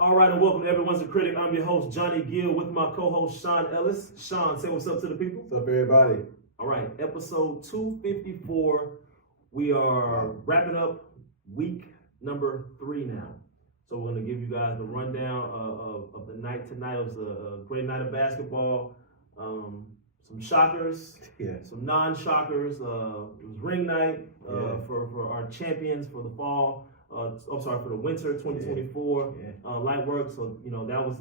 All right, and welcome to Everyone's a Critic. I'm your host, Johnny Gill, with my co-host, Sean Ellis. Sean, say what's up to the people. What's up, everybody? All right, episode 254. We are wrapping up week number 3 now. So we're going to give you guys the rundown of the night tonight. It was a great night of basketball. Some shockers, some non-shockers. It was ring night for our champions for the fall. For the winter 2024 light work. So that was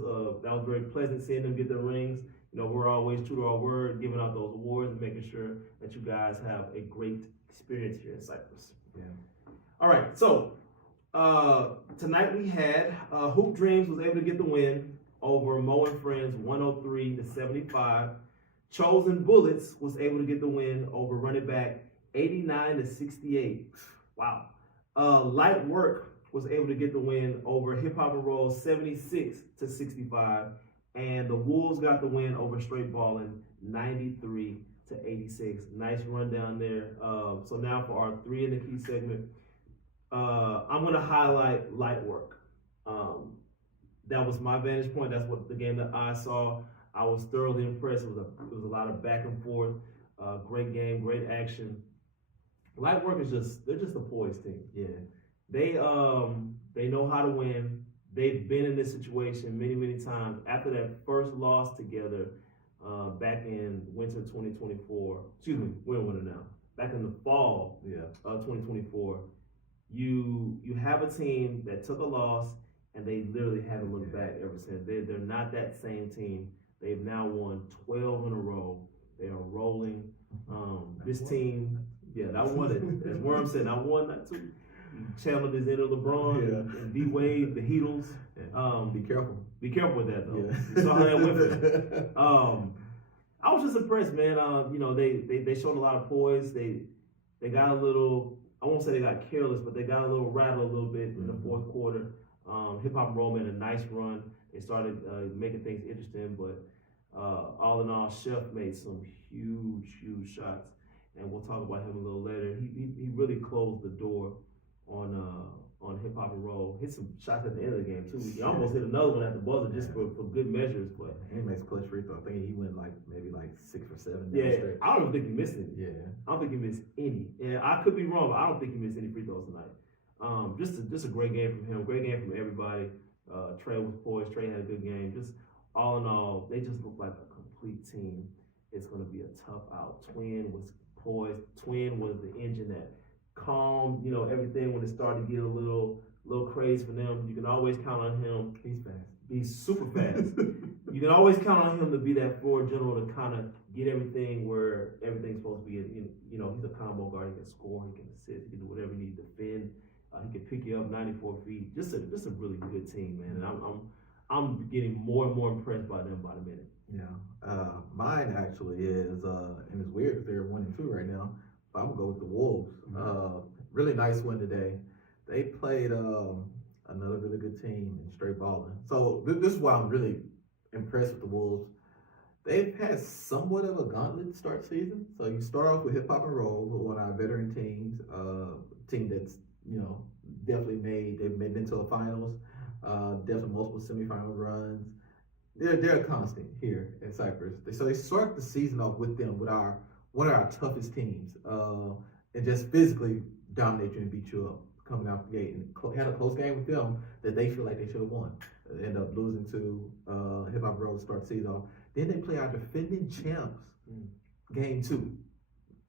very pleasant seeing them get their rings. We're always true to our word, giving out those awards and making sure that you guys have a great experience here in Cyprus. Yeah. All right, so tonight we had Hoop Dreams was able to get the win over Mo and Friends 103-75. Chosen Bullets was able to get the win over Running Back 89-68. Wow. Light Work was able to get the win over Hip Hop and Roll 76-65, and the Wolves got the win over Straight Ballin' 93-86. Nice rundown there. So now for our 3 in the key segment, I'm going to highlight Light Work. That was my vantage point. That's what the game that I saw. I was thoroughly impressed. It was a lot of back and forth. Great game, great action. Light Work they're just a poised team. Yeah. They know how to win. They've been in this situation many times. After that first loss together back in winter 2024, excuse me, we're in winter now. Back in the fall of 2024, you have a team that took a loss and they literally haven't looked back ever since. They're not that same team. They've now won 12 in a row. They are rolling. This team, I won it. As Worm said, I won, not two. Channeled his inner LeBron and D Wade, the Heatles. Be careful. Be careful with that though. Yeah. You saw how that went for them. I was just impressed, man. They showed a lot of poise. They got a little, I won't say they got careless, but they got a little rattled a little bit in the fourth quarter. Hip Hop and Roll made a nice run. They started making things interesting, but all in all, Chef made some huge shots, and we'll talk about him a little later. He really closed the door on Hip Hop and Roll. Hit some shots at the end of the game too. He almost hit another one at the buzzer just for good measures, but he makes clutch free throw. I think he went maybe 6 or 7. Yeah, I don't think he missed any. Yeah, I don't think he missed any. Yeah, I could be wrong, but I don't think he missed any free throws tonight. Just a great game from him. Great game from everybody. Trey was poised. Trey had a good game. Just all in all, they just look like a complete team. It's going to be a tough out. Twin was poised. Twin was the engine that calmed, everything when it started to get a little crazy for them. You can always count on him. He's fast. He's super fast. You can always count on him to be that floor general to kind of get everything where everything's supposed to be. He's a combo guard. He can score. He can assist. He can do whatever he needs to defend. He can pick you up 94 feet. Just a really good team, man. And I'm getting more and more impressed by them by the minute. Yeah. Mine actually is, and it's weird because they're 1-2 right now. But I'm gonna go with the Wolves. Really nice win today. They played another really good team in Straight Ballin'. So this is why I'm really impressed with the Wolves. They've had somewhat of a gauntlet start season. So you start off with Hip Hop and Roll, one of our veteran teams, team that's they've been to the finals, definitely multiple semifinal runs. They're a constant here in Cyprus. So they start the season off with them with one of our toughest teams, and just physically dominate you and beat you up coming out the gate. And had a close game with them that they feel like they should have won. They end up losing to Hip Hop Roll to start the season off. Then they play our defending champs game 2.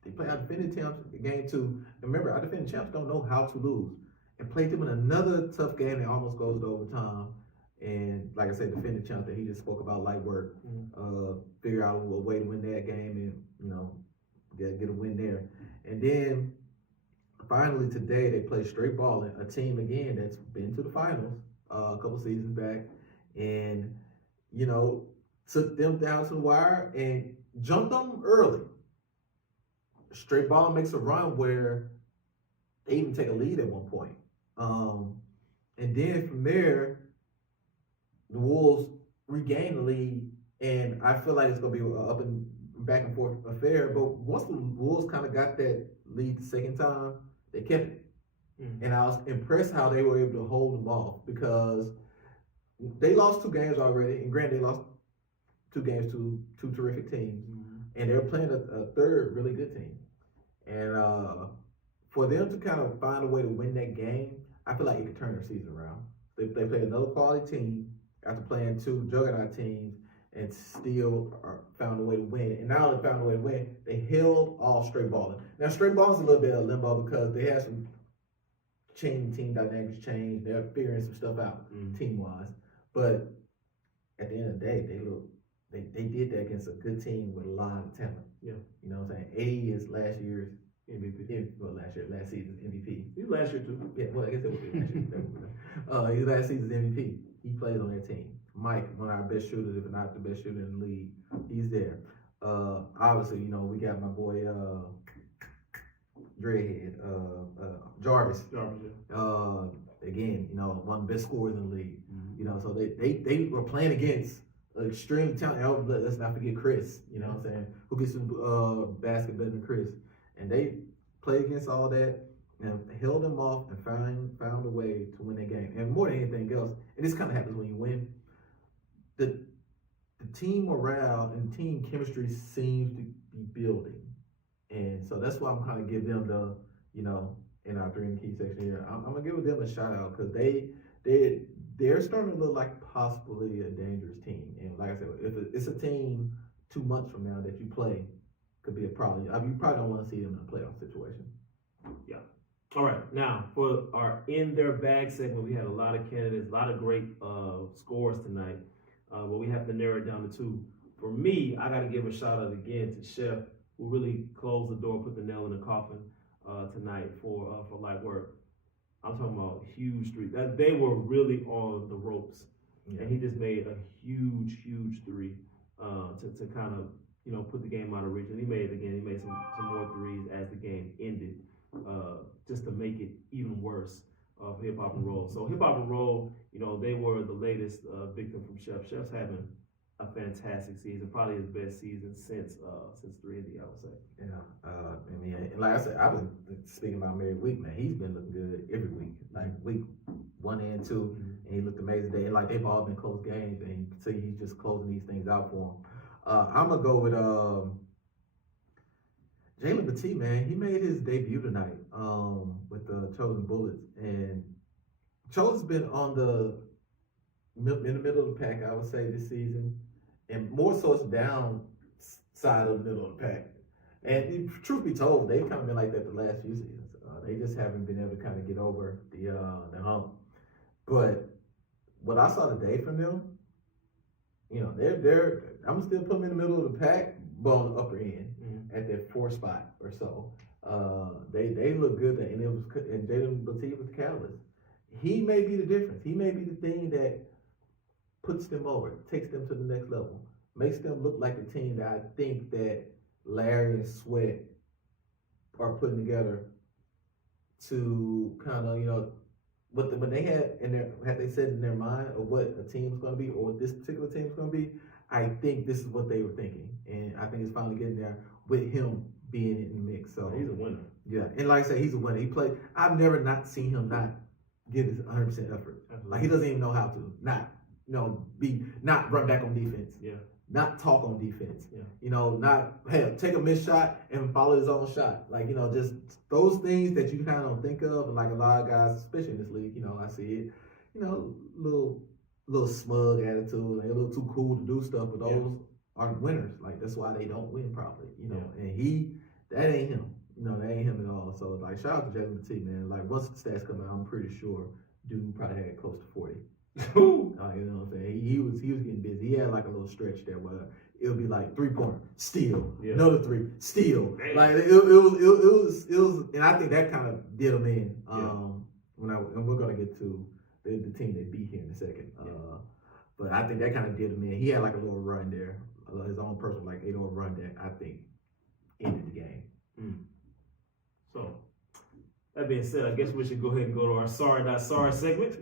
They play our defending champs game 2. And remember, our defending champs don't know how to lose. And played them in another tough game that almost goes to overtime. And like I said, defending champs that he just spoke about, Light Work, figure out a way to win that game and, get a win there. And then finally today they play Straight Ballin', a team again that's been to the finals a couple seasons back, and took them down to the wire and jumped them early. Straight Ballin' makes a run where they even take a lead at one point. And then from there, the Wolves regain the lead, and I feel like it's going to be an up and back and forth affair. But once the Wolves kind of got that lead the second time, they kept it. And I was impressed how they were able to hold them off, because they lost 2 games already, and granted, they lost 2 games to 2 terrific teams, and they're playing a third really good team. And for them to kind of find a way to win that game, I feel like it could turn their season around. They played another quality team after playing 2 juggernaut teams and still found a way to win. And now they found a way to win. They held all straight balling. Now, straight ball is a little bit of limbo because they had some team dynamics change. They're figuring some stuff out team-wise. But at the end of the day, they did that against a good team with a lot of talent. Yeah. You know what I'm saying? A is last year's MVP. last season's MVP. He was last year too. Yeah, well, I guess it was last year. He's last season's MVP. He plays on that team. Mike, one of our best shooters, if not the best shooter in the league, he's there. Obviously, you know, we got my boy Dreadhead, Jarvis. Again, you know, one of the best scorers in the league. You know, so they were playing against extreme talent. Oh, let's not forget Chris, you know what I'm saying, who gets some basket better than Chris. And they played against all that and held them off and found a way to win that game. And more than anything else, and this kind of happens when you win, the team morale and team chemistry seems to be building. And so that's why I'm kind of give them the, you know, in our 3 and key section here, I'm gonna give them a shout out because they're starting to look like possibly a dangerous team. And like I said, if it's a team 2 months from now that you play, could be a problem. I mean, you probably don't want to see them in a playoff situation. Yeah. All right. Now for our in their bag segment, we had a lot of candidates, a lot of great scores tonight. But we have to narrow it down to 2. For me, I got to give a shout out again to Chef, who really closed the door, put the nail in the coffin tonight for light work. I'm talking about huge 3. They were really on the ropes, and he just made a huge 3 to kind of, you know, put the game out of reach. And he made some more 3s as the game ended, just to make it even worse for Hip Hop and Roll. So Hip Hop and Roll, you know, they were the latest victim from Chef. Chef's having a fantastic season, probably his best season since 3&D, I would say. Yeah, I mean, like I said, I've been speaking about him every week, man. He's been looking good every week, like week 1 and 2, and he looked amazing today. Like they've all been close games, and you can see he's just closing these things out for him. I'm gonna go with Jalen Petit, man. He made his debut tonight with the Chosen Bullets, and Chosen's been on in the middle of the pack, I would say, this season, and more so it's down side of the middle of the pack. And truth be told, they've kind of been like that the last few seasons. They just haven't been able to kind of get over the hump. But what I saw today from them, you know, I'm still putting them in the middle of the pack, but on the upper end at that 4th spot or so. They look good, and Jalen Petit was the catalyst. He may be the difference. He may be the thing that puts them over, takes them to the next level, makes them look like the team that I think that Larry and Sweat are putting together to kind of, you know, when they had they said in their mind of what a team was going to be or what this particular team was going to be, I think this is what they were thinking, and I think it's finally getting there with him being in the mix. So he's a winner. Yeah, and like I said, he's a winner. He played. I've never not seen him not give his 100% effort. Absolutely. Like he doesn't even know how to not run back on defense. Yeah. Not talk on defense. Yeah. You know, take a missed shot and follow his own shot. Like, you know, just those things that you kind of don't think of. And like a lot of guys, especially in this league, you know, I see it, you know, little smug attitude, like a little too cool to do stuff, but those aren't winners. Like that's why they don't win properly, you know. And that ain't him. You know, that ain't him at all. So like shout out to Jalen Petit, man. Like once the stats come out, I'm pretty sure dude probably had close to 40. You know what I'm saying? He was getting busy. He had like a little stretch there where it would be like 3-pointer, steal, another 3, steal. Damn. Like it was, and I think that kind of did him in. And we're gonna get to the team they beat here in a second. But I think that kind of did him in. He had like a little run there, his own personal like 8-0 run that I think ended the game. So. That being said, I guess we should go ahead and go to our sorry not sorry segment.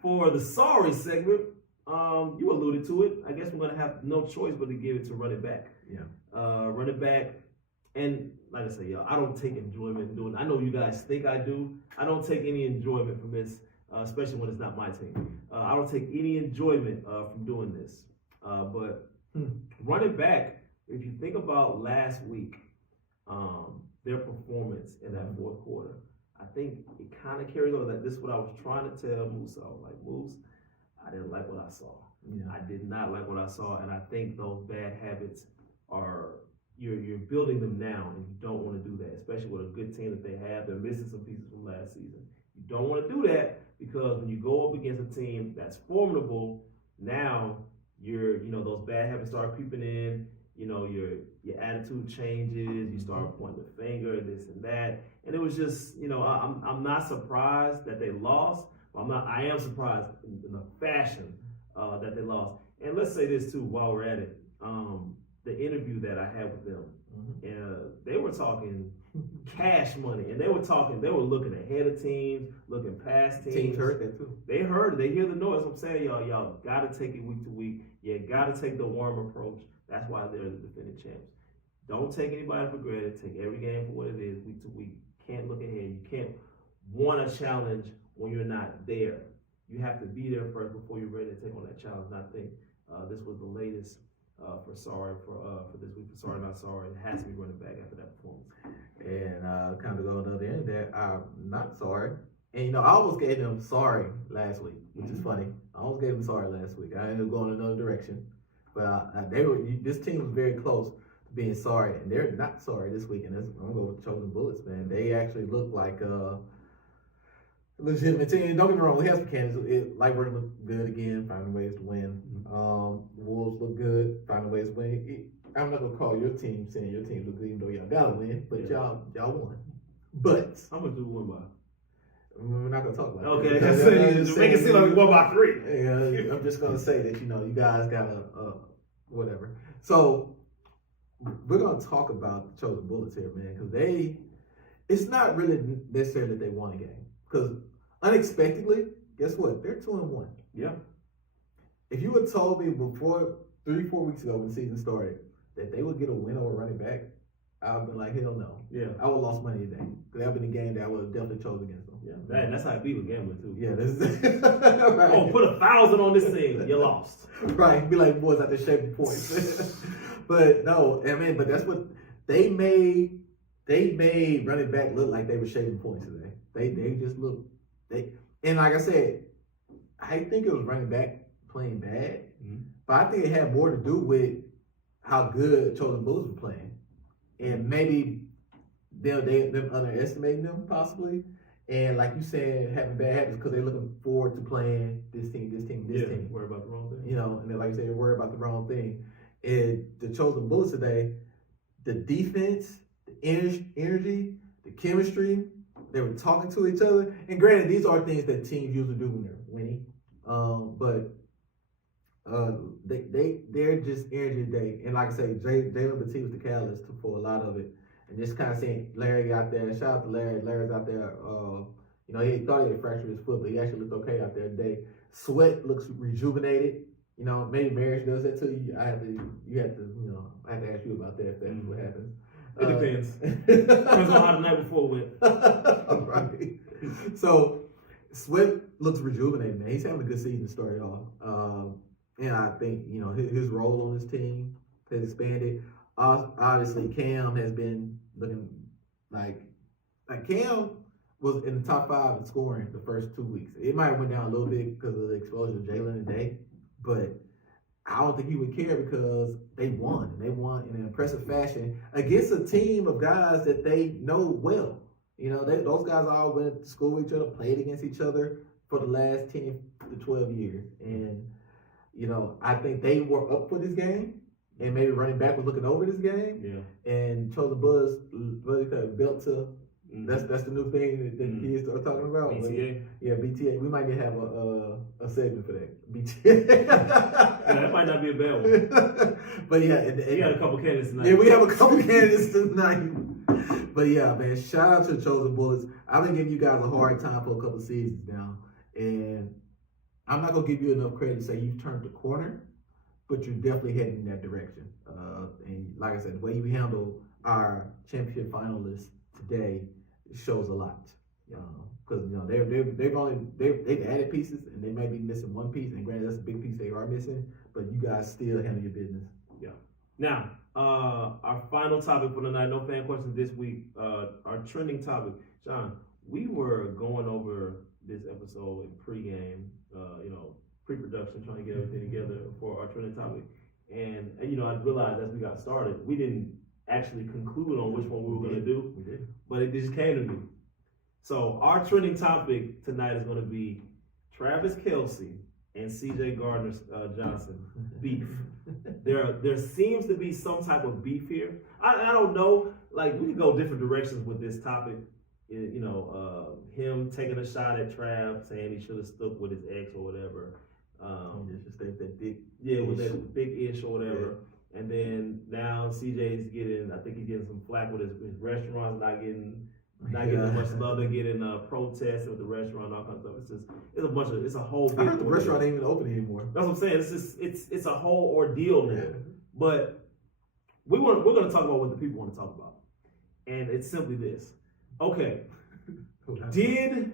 For the sorry segment, you alluded to it. I guess we're gonna have no choice but to give it to running back. Yeah. Running back, and like I said, y'all, I don't take enjoyment in doing it. I know you guys think I do. I don't take any enjoyment from this, especially when it's not my team. I don't take any enjoyment from doing this. But running back, if you think about last week, their performance in that fourth quarter, I think it kind of carries over. That this is what I was trying to tell Moose. I was like, Moose, I didn't like what I saw. Yeah. I did not like what I saw, and I think those bad habits are you're building them now, and you don't want to do that, especially with a good team that they have. They're missing some pieces from last season. You don't want to do that because when you go up against a team that's formidable, now those bad habits start creeping in. Your attitude changes. You start pointing the finger, this and that, and it was just I'm not surprised that they lost. But I am surprised in the fashion that they lost. And let's say this too while we're at it. The interview that I had with them, they were talking cash money, and they were looking ahead of teams, looking past teams. Teams heard that too. They heard it. They hear the noise. I'm saying, y'all got to take it week to week. You got to take the warm approach. That's why they're the defending champs. Don't take anybody for granted. Take every game for what it is, week to week. You can't look ahead. You can't want a challenge when you're not there. You have to be there first before you're ready to take on that challenge. And I think this was the latest for this week. For sorry, not sorry. It has to be running back after that performance. And kind of go on the other end there. I'm not sorry. And I almost gave them sorry last week, which is funny. I almost gave them sorry last week. I ended up going another direction. But this team was very close to being sorry, and they're not sorry this week. And I'm going to go with the Chosen Bullets, man. They actually look like a legitimate team. Don't get me wrong, we have some candidates. Lightwork look good again, finding ways to win. Wolves look good, finding ways to win. I'm not going to call your team saying your team look good, even though y'all got to win, but y'all won. But how much do we win by? We're not going to talk about that. Okay, make it seem like we won by 3. Yeah, I'm just going to say that, you guys got whatever. So, we're going to talk about the Chosen Bullets here, man, because it's not really necessarily that they won a game. Because unexpectedly, guess what? They're 2-1. Yeah. If you had told me before 3-4 weeks ago when the season started that they would get a win over running back, I would have been like, hell no. Yeah. I would have lost money today. Because that would have been a game that I would have definitely chose against them. Yeah. That's how I beat with gambling too. Yeah. Right. Oh, put 1,000 on this thing. You lost. Right. Be like boys out there shaving points. But no, but that's what they made running back look like they were shaving points today. They just look and like I said, I think it was running back playing bad, but I think it had more to do with how good Chosen Bullets were playing, and maybe them underestimating them possibly, and like you said, having bad habits because they're looking forward to playing this team. Worry about the wrong thing. And then like you said, worry about the wrong thing. And the Chosen Bullets today, the defense, the energy, the chemistry. They were talking to each other, and granted, these are things that teams usually do when they're winning. But they're just energy today, and like I say, Jalen Batiste was the catalyst for a lot of it. And just kind of seeing Larry out there. Shout out to Larry. Larry's out there. He thought he had fractured his foot, but he actually looked okay out there today. Sweat looks rejuvenated. Maybe marriage does that to you. I have to ask you about that if that's what happens. It depends. Depends on how the night before went. Right. So, Sweat looks rejuvenated, man. He's having a good season to start it off. And I think, his role on this team has expanded. Obviously, Cam has been looking like Cam was in the top 5 in scoring the first 2 weeks. It might have went down a little bit because of the exposure of Jalen today, but I don't think he would care because they won. And they won in an impressive fashion against a team of guys that they know well. Those guys all went to school with each other, played against each other for the last 10 to 12 years. And, I think they were up for this game. And maybe running back was looking over this game. Yeah. And chose the buzz, built to. That's the new thing that the kids are talking about. BTA. Yeah, BTA. We might need to have a segment for that. BTA. That might not be a bad one. But yeah, we got a couple candidates tonight. Yeah, we have a couple candidates tonight. But yeah, man, shout out to the Chosen Bullets. I've been giving you guys a hard time for a couple seasons now, and I'm not gonna give you enough credit to say you've turned the corner, but you're definitely heading in that direction. And like I said, the way you handle our championship finalists today shows a lot. Yeah. Because they've added pieces and they may be missing one piece, and granted that's a big piece they are missing, but you guys still handle your business. Yeah. Now, our final topic for the night, no fan questions this week. Our trending topic, Sean. We were going over this episode in pregame, pre-production, trying to get everything together for our trending topic, and I realized as we got started, we didn't actually conclude on which one we were going to do. We did. But it just came to me. So our trending topic tonight is going to be Travis Kelce and C.J. Gardner Johnson beef. There seems to be some type of beef here. I don't know. Like, we could go different directions with this topic. Him taking a shot at Trav, saying he should have stuck with his ex or whatever. Just that big. Yeah, with that big ish or whatever. Yeah. And then now CJ's getting, I think he's getting some flack with his restaurants not getting as much love. They're getting protests with the restaurant, all kinds of stuff. It's a whole. I heard the restaurant ain't even open anymore. That's what I'm saying. It's a whole ordeal now. Yeah. But we're going to talk about what the people want to talk about, and it's simply this. Okay, and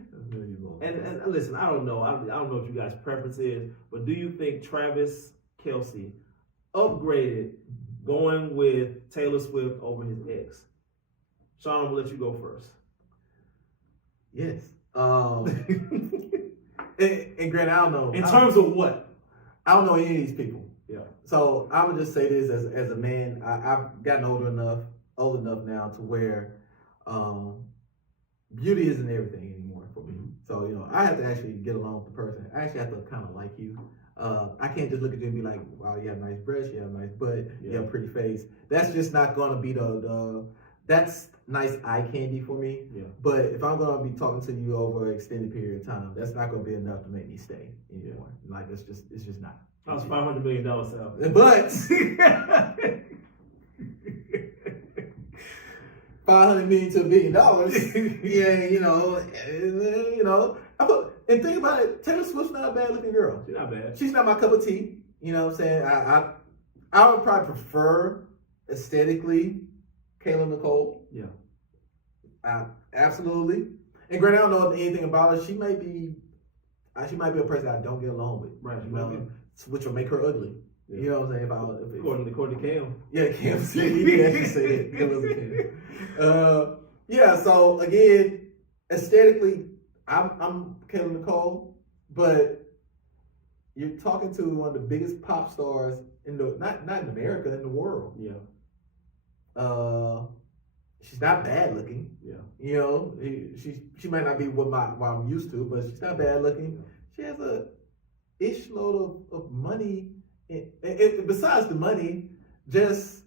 listen, I don't know. I don't know what you guys' preference is, but do you think Travis Kelce upgraded going with Taylor Swift over his ex? Sean, I'm gonna let you go first. Yes. And granted, I don't know. In terms of what? I don't know any of these people. Yeah. So I'm gonna just say this as a man. I've gotten old enough now to where beauty isn't everything anymore for me. Mm-hmm. So I have to actually get along with the person. I actually have to kind of like you. I can't just look at you and be like, wow, you have a nice breast, you have a nice butt, you have a pretty face. That's just not gonna be that's nice eye candy for me. Yeah. But if I'm gonna be talking to you over an extended period of time, that's not gonna be enough to make me stay anymore. Yeah. Like it's just not. That was $500 million salary. But $500 million to $1 billion. Yeah, and think about it. Taylor Swift's not a bad looking girl. She's not bad. She's not my cup of tea. You know what I'm saying? I would probably prefer aesthetically Kayla Nicole. Yeah. Absolutely. And granted, I don't know anything about her. She might be a person I don't get along with. Right. Which will make her ugly. Yeah. You know what I'm saying? According to Cam. Yeah, Cam said he actually said it. It was a Cam. Yeah, so again, aesthetically, I'm Kayla Nicole, but you're talking to one of the biggest pop stars in not in America, in the world. Yeah. She's not bad looking. Yeah. She might not be what I'm used to, but she's not bad looking. She has a ish load of money. And besides the money, just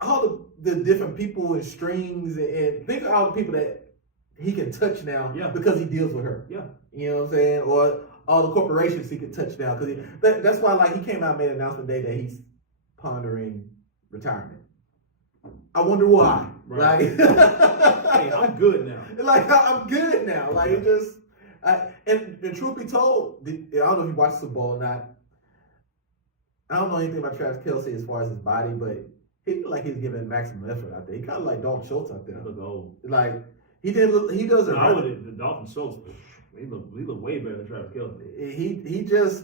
all the different people and strings, and think of all the people that he can touch now because he deals with her. Yeah. You know what I'm saying? Or all the corporations he can touch now. Because that's why he came out and made an announcement today that he's pondering retirement. I wonder why. Right. Hey, I'm good now. I'm good now. It just, and truth be told, I don't know if you watched Super Bowl or not. I don't know anything about Travis Kelce as far as his body, but he looked like he's giving maximum effort out there. He kind of like Dalton Schultz out there. He look old. He does it. The Dalton Schultz, he look way better than Travis Kelce.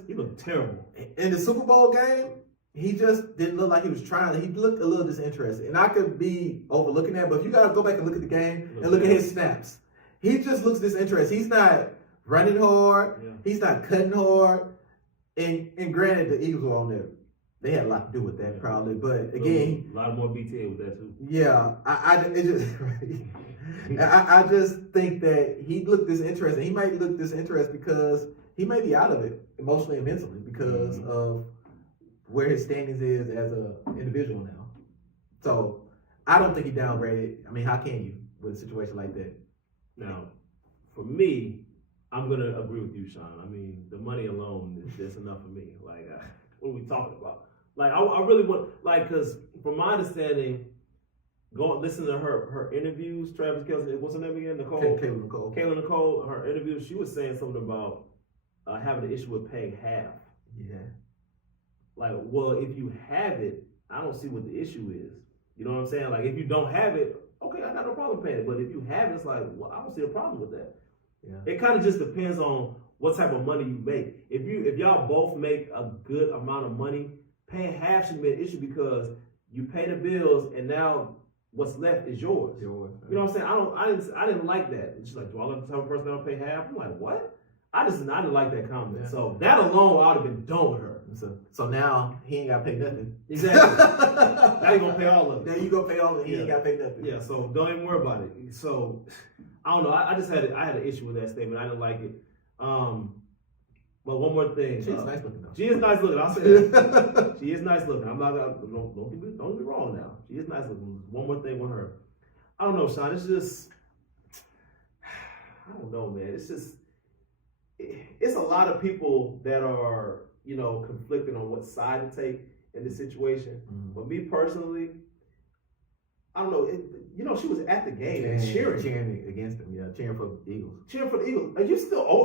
He looked terrible. In the Super Bowl game, he just didn't look like he was trying. He looked a little disinterested. And I could be overlooking that, but if you got to go back and look at the game and look at his snaps, he just looks disinterested. He's not running hard. Yeah. He's not cutting hard. And granted, the Eagles were on there. They had a lot to do with that, probably. But again, a lot more BTA with that too. Yeah, I just think that he looked disinterested. He might look disinterested because he may be out of it emotionally and mentally because of where his standings is as an individual now. So I don't think he downgraded. I mean, how can you with a situation like that? Now, for me, I'm gonna agree with you, Sean. I mean, the money alone is just enough for me. What are we talking about? I really want, because from my understanding, listen to her interviews. Travis Kelce, what's her name again? Kayla Nicole. Her interview, she was saying something about having an issue with paying half. Yeah. Well, if you have it, I don't see what the issue is. You know what I'm saying? If you don't have it, okay, I got no problem paying it. But if you haven't, it's like, well, I don't see a problem with that. Yeah. It kind of just depends on what type of money you make. If y'all both make a good amount of money, paying half shouldn't be an issue because you pay the bills and now what's left is yours. You know what I'm saying? I didn't like that. She's like, do I look the type of person that'll pay half? I'm like, what? I didn't like that comment. Yeah. So that alone, I would have been done with her. So now he ain't got to pay nothing. Exactly. Now you gonna pay all of it. Now you gonna pay all of it. He ain't got to pay nothing. Yeah. So don't even worry about it. So I don't know. I had an issue with that statement. I didn't like it. But one more thing. She's nice looking though. She is nice looking. I'll say that. She is nice looking. I'm not. Don't get me wrong now. She is nice looking. One more thing with her. I don't know, Sean. It's just. I don't know, man. It's just. It's a lot of people that are, conflicting on what side to take in this situation. Mm-hmm. But me personally, I don't know. She was at the game and cheering against him. Yeah, cheering for the Eagles. Cheering for the Eagles. Are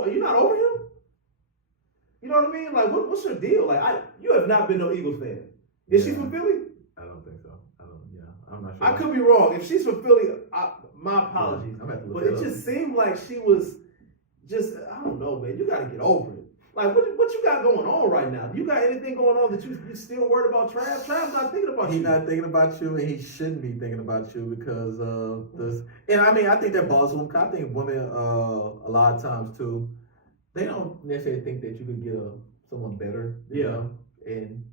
you not over him? You know what I mean? Like, what's your deal? Like, you have not been no Eagles fan. Is she from Philly? I don't think so. I'm not sure. I could be wrong. If she's from Philly, my apologies. Yeah, but it just seemed like she was just, I don't know, man. You got to get over it. Like, what you got going on right now? You got anything going on that you still worried about Trav? Trav's not thinking about you. He's not thinking about you, and he shouldn't be thinking about you because of this. And I think that bothers him. I think women, a lot of times too, they don't necessarily think that you could get someone better. You know? And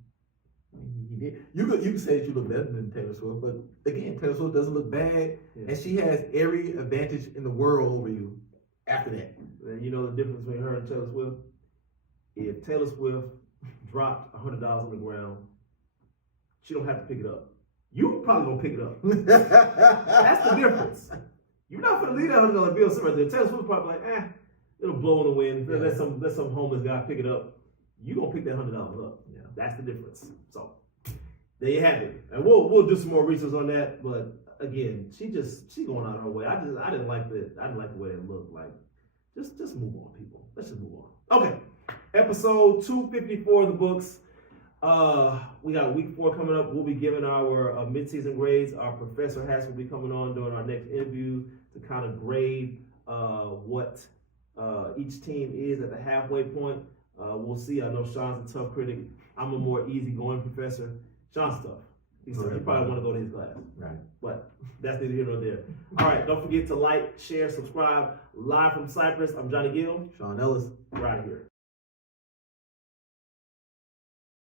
he did. You could say that you look better than Taylor Swift, but again, Taylor Swift doesn't look bad, and she has every advantage in the world over you after that. And you know the difference between her and Taylor Swift? If Taylor Swift dropped $100 on the ground, she don't have to pick it up. You probably gonna pick it up. That's the difference. You're not gonna leave that $100 bill somewhere there. Taylor Swift probably like, it'll blow in the wind. Yeah. Let some homeless guy pick it up. You gonna pick that $100 up. Yeah. That's the difference. So there you have it. And we'll do some more research on that. But again, she going out of her way. I didn't like that. I didn't like the way it looked. Like, just move on, people. Let's just move on. Okay. Episode 254 in the books. We got week 4 coming up. We'll be giving our midseason grades. Our Professor Hass will be coming on during our next interview to kind of grade what each team is at the halfway point. We'll see. I know Sean's a tough critic. I'm a more easygoing professor. Sean's tough. You probably want to go to his class. Right. But that's neither here nor there. All right. Don't forget to like, share, subscribe. Live from Cyprus, I'm Johnny Gill. Sean Ellis. Right here.